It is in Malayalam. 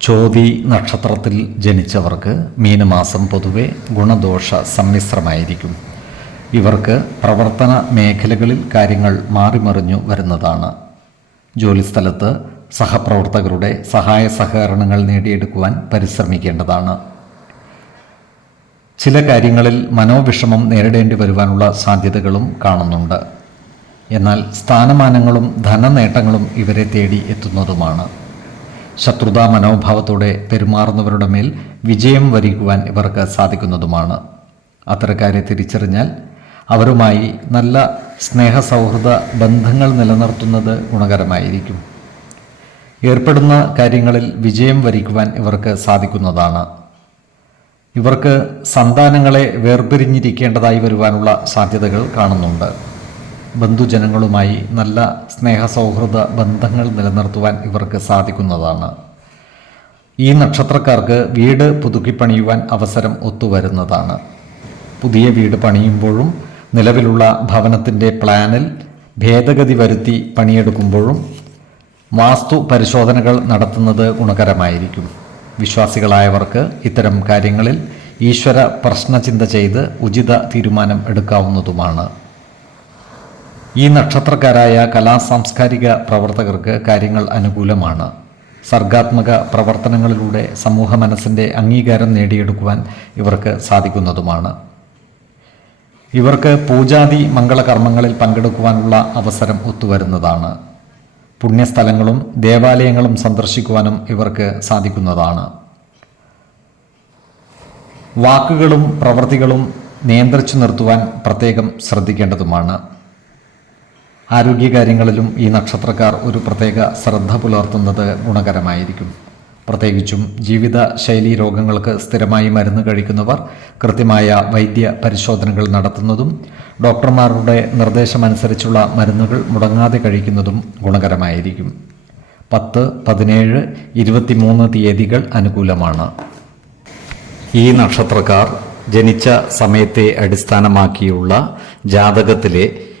ചോതി നക്ഷത്രത്തിൽ ജനിച്ചവർക്ക് മീനമാസം പൊതുവെ ഗുണദോഷ സമ്മിശ്രമായിരിക്കും. ഇവർക്ക് പ്രവർത്തന മേഖലകളിൽ കാര്യങ്ങൾ മാറിമറിഞ്ഞു വരുന്നതാണ്. ജോലിസ്ഥലത്ത് സഹപ്രവർത്തകരുടെ സഹായ സഹകരണങ്ങൾ നേടിയെടുക്കുവാൻ പരിശ്രമിക്കേണ്ടതാണ്. ചില കാര്യങ്ങളിൽ മനോവിഷമം നേരിടേണ്ടി വരുവാനുള്ള സാധ്യതകളും കാണുന്നുണ്ട്. എന്നാൽ സ്ഥാനമാനങ്ങളും ധനനേട്ടങ്ങളും ഇവരെ തേടി എത്തുന്നതുമാണ്. ശത്രുതാ മനോഭാവത്തോടെ പെരുമാറുന്നവരുടെ മേൽ വിജയം വരിക്കുവാൻ ഇവർക്ക് സാധിക്കുന്നതുമാണ്. അത്തരക്കാരെ തിരിച്ചറിഞ്ഞാൽ അവരുമായി നല്ല സ്നേഹ സ്നേഹസൗഹൃദ ബന്ധങ്ങൾ നിലനിർത്തുന്നത് ഗുണകരമായിരിക്കും. ഏർപ്പെടുന്ന കാര്യങ്ങളിൽ വിജയം വരിക്കുവാൻ ഇവർക്ക് സാധിക്കുന്നതാണ്. ഇവർക്ക് സന്താനങ്ങളെ വേർപിരിഞ്ഞിരിക്കേണ്ടതായി വരുവാനുള്ള സാധ്യതകൾ കാണുന്നുണ്ട്. ബന്ധുജനങ്ങളുമായി നല്ല സ്നേഹ സൗഹൃദ ബന്ധങ്ങൾ നിലനിർത്തുവാൻ ഇവർക്ക് സാധിക്കുന്നതാണ്. ഈ നക്ഷത്രക്കാർക്ക് വീട് പുതുക്കിപ്പണിയുവാൻ അവസരം ഒത്തുവരുന്നതാണ്. പുതിയ വീട് പണിയുമ്പോഴും നിലവിലുള്ള ഭവനത്തിന്റെ പ്ലാനിൽ ഭേദഗതി വരുത്തി പണിയെടുക്കുമ്പോഴും വാസ്തു പരിശോധനകൾ നടത്തുന്നത് ഗുണകരമായിരിക്കും. വിശ്വാസികളായവർക്ക് ഇത്തരം കാര്യങ്ങളിൽ ഈശ്വര പ്രശ്നചിന്ത ചെയ്ത് ഉചിത തീരുമാനം എടുക്കാവുന്നതുമാണ്. ഈ നക്ഷത്രക്കാരായ കലാ സാംസ്കാരിക പ്രവർത്തകർക്ക് കാര്യങ്ങൾ അനുകൂലമാണ്. സർഗാത്മക പ്രവർത്തനങ്ങളിലൂടെ സമൂഹ മനസ്സിന്റെ അംഗീകാരം നേടിയെടുക്കുവാൻ ഇവർക്ക് സാധിക്കുന്നതുമാണ്. ഇവർക്ക് പൂജാതി മംഗളകർമ്മങ്ങളിൽ പങ്കെടുക്കുവാനുള്ള അവസരം ഒത്തുവരുന്നതാണ്. പുണ്യസ്ഥലങ്ങളും ദേവാലയങ്ങളും സന്ദർശിക്കുവാനും ഇവർക്ക് സാധിക്കുന്നതാണ്. വാക്കുകളും പ്രവൃത്തികളും നിയന്ത്രിച്ചു നിർത്തുവാൻ പ്രത്യേകം ശ്രദ്ധിക്കേണ്ടതുമാണ്. ആരോഗ്യകാര്യങ്ങളിലും ഈ നക്ഷത്രക്കാർ ഒരു പ്രത്യേക ശ്രദ്ധ പുലർത്തുന്നത് ഗുണകരമായിരിക്കും. പ്രത്യേകിച്ചും ജീവിത ശൈലി രോഗങ്ങൾക്ക് സ്ഥിരമായി മരുന്ന് കഴിക്കുന്നവർ കൃത്യമായ വൈദ്യ പരിശോധനകൾ നടത്തുന്നതും ഡോക്ടർമാരുടെ നിർദ്ദേശമനുസരിച്ചുള്ള മരുന്നുകൾ മുടങ്ങാതെ കഴിക്കുന്നതും ഗുണകരമായിരിക്കും. പത്ത് പതിനേഴ് ഇരുപത്തിമൂന്ന് തീയതികൾ അനുകൂലമാണ്. ഈ നക്ഷത്രക്കാർ ജനിച്ച സമയത്തെ അടിസ്ഥാനമാക്കിയുള്ള ജാതകത്തിലെ